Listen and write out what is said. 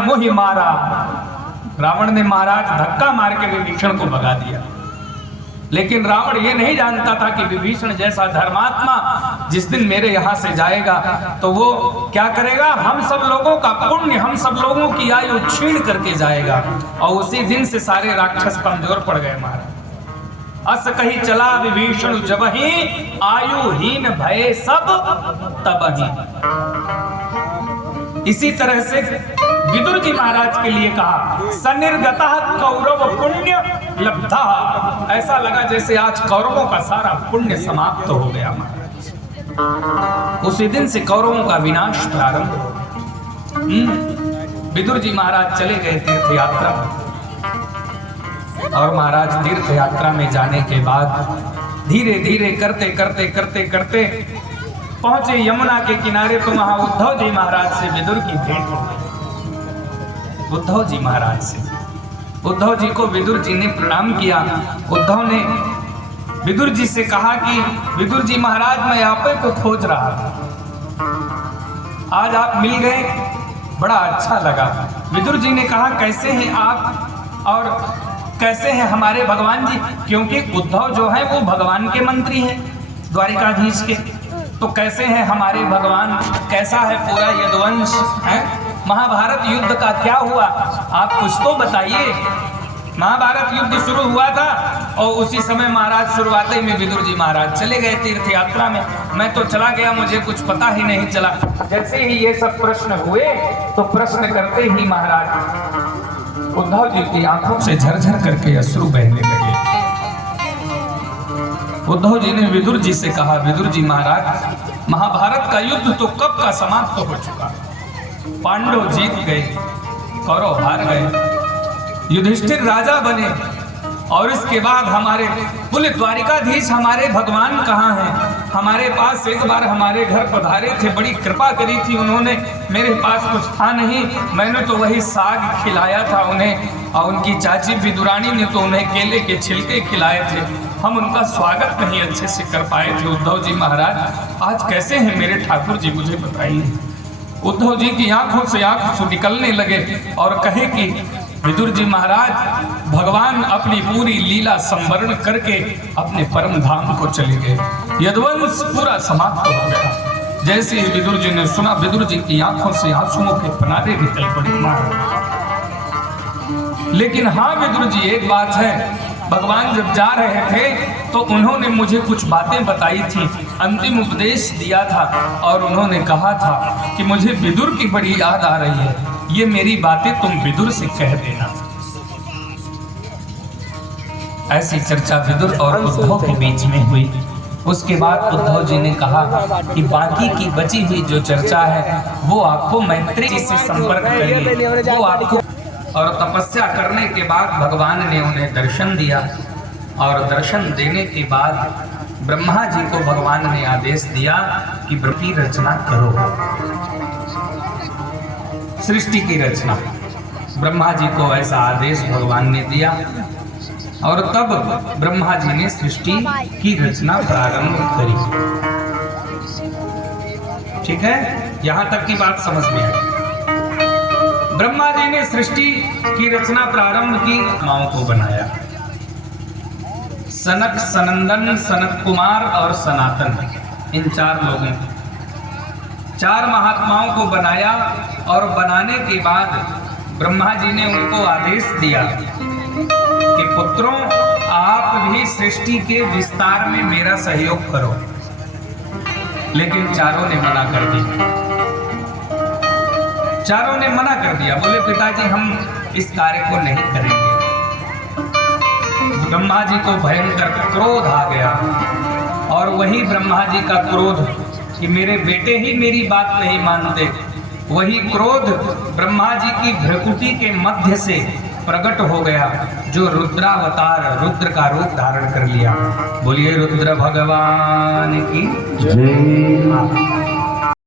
मोहि मारा। रावण ने महाराज धक्का मार के विभीषण को भगा दिया, लेकिन रावण ये नहीं जानता था कि विभीषण जैसा धर्मात्मा जिस दिन मेरे यहाँ से जाएगा तो वो क्या करेगा, हम सब लोगों का पुण्य, हम सब लोगों की आयु छीन करके जाएगा। और उसी दिन से सारे राक्षस कमजोर पड़ गए महाराज। अस कही चला विभीषण जबहि, आयुहीन भय सब तबहि। इसी तरह से विदुर जी महाराज के लिए कहा, सनिर्गतः कौरव पुण्य लब्धा। ऐसा लगा जैसे आज कौरवों का सारा पुण्य समाप्त हो गया महाराज। उसी दिन से कौरवों का विनाश प्रारंभ हो। विदुर जी महाराज चले गए तीर्थ यात्रा में, और महाराज तीर्थ यात्रा में जाने के बाद धीरे धीरे करते करते करते करते पहुंचे यमुना के किनारे। तो वहां उद्धव जी महाराज से विदुर की भेंट हो गई। उद्धव जी महाराज से, उद्धव जी को विदुर जी ने प्रणाम किया। उद्धव ने विदुर जी से कहा कि विदुर जी महाराज, मैं आप को खोज रहा था, आज आप मिल गए, बड़ा अच्छा लगा। विदुर जी ने कहा, कैसे हैं आप और कैसे हैं हमारे भगवान जी? क्योंकि उद्धव जो है वो भगवान के मंत्री हैं, द्वारिकाधीश के। तो कैसे हैं हमारे भगवान, कैसा है पूरा यदुवंश है? महाभारत युद्ध का क्या हुआ, आप कुछ तो बताइए। महाभारत युद्ध शुरू हुआ था और उसी समय महाराज शुरुआती में विदुर जी महाराज चले गए तीर्थ यात्रा में। मैं तो चला गया, मुझे कुछ पता ही नहीं चला। जैसे ही ये सब प्रश्न हुए तो प्रश्न करते ही महाराज उद्धव जी की आंखों से झरझर करके अश्रु बहने लगे। उद्धव जी ने विदुर जी से कहा, विदुर जी महाराज, महाभारत का युद्ध तो कब का समाप्त हो चुका। पांडव जीत गए, कौरव हार गए, युधिष्ठिर राजा बने, और इसके बाद हमारे कुल द्वारिकाधीश हमारे भगवान कहाँ हैं? हमारे पास एक बार हमारे घर पधारे थे, बड़ी कृपा करी थी उन्होंने, मेरे पास कुछ था नहीं, मैंने तो वही साग खिलाया था उन्हें, और उनकी चाची विदुरानी ने तो उन्हें केले के छिलके खिलाए थे। हम उनका स्वागत नहीं अच्छे से कर पाए थे। उद्धव जी महाराज, आज कैसे हैं मेरे ठाकुर जी, मुझे बताइए। उद्धव जी की आंखों से आंसू निकलने लगे और कहे कि विदुर जी महाराज, भगवान अपनी पूरी लीला संवरण करके अपने परम धाम को चले गए, यदुवंश पूरा समाप्त हो गया। जैसे ही विदुर जी ने सुना, विदुर जी की आंखों से आंसुओं के पनारे निकल पड़े महाराज। लेकिन हाँ विदुर जी, एक बात है, भगवान जब जा रहे थे तो उन्होंने मुझे कुछ बातें बताई थी, अंतिम उपदेश दिया था, और उन्होंने कहा था कि मुझे विदुर की बड़ी याद आ रही है, ये मेरी बातें तुम विदुर से कह देना। ऐसी चर्चा विदुर और उद्धव के बीच में हुई। उसके बाद उद्धव जी ने कहा कि बाकी की बची हुई जो चर्चा है वो आपको मैत्री जी से संपर्क करिए, वो आपको। और तपस्या करने के बाद भगवान ने उन्हें दर्शन दिया, और दर्शन देने के बाद ब्रह्मा जी को भगवान ने आदेश दिया कि ब्रह्म की रचना करो, सृष्टि की रचना। ब्रह्मा जी को ऐसा आदेश भगवान ने दिया, और तब ब्रह्मा जी ने सृष्टि की रचना प्रारंभ करी। ठीक है, यहां तक की बात समझ में आई। ब्रह्मा जी ने सृष्टि की रचना प्रारंभ की, माओ को बनाया, सनक, सनंदन, सनत कुमार और सनातन, इन चार लोगों, चार महात्माओं को बनाया। और बनाने के बाद ब्रह्मा जी ने उनको आदेश दिया कि पुत्रों, आप भी सृष्टि के विस्तार में मेरा सहयोग करो। लेकिन चारों ने मना कर दिया, चारों ने मना कर दिया, बोले पिताजी हम इस कार्य को नहीं करेंगे। ब्रह्मा जी को भयंकर क्रोध आ गया, और वही ब्रह्मा जी का क्रोध कि मेरे बेटे ही मेरी बात नहीं मानते, वही क्रोध ब्रह्मा जी की भ्रकुटी के मध्य से प्रकट हो गया, जो रुद्रावतार, रुद्र का रूप धारण कर लिया। बोलिए रुद्र भगवान की जय।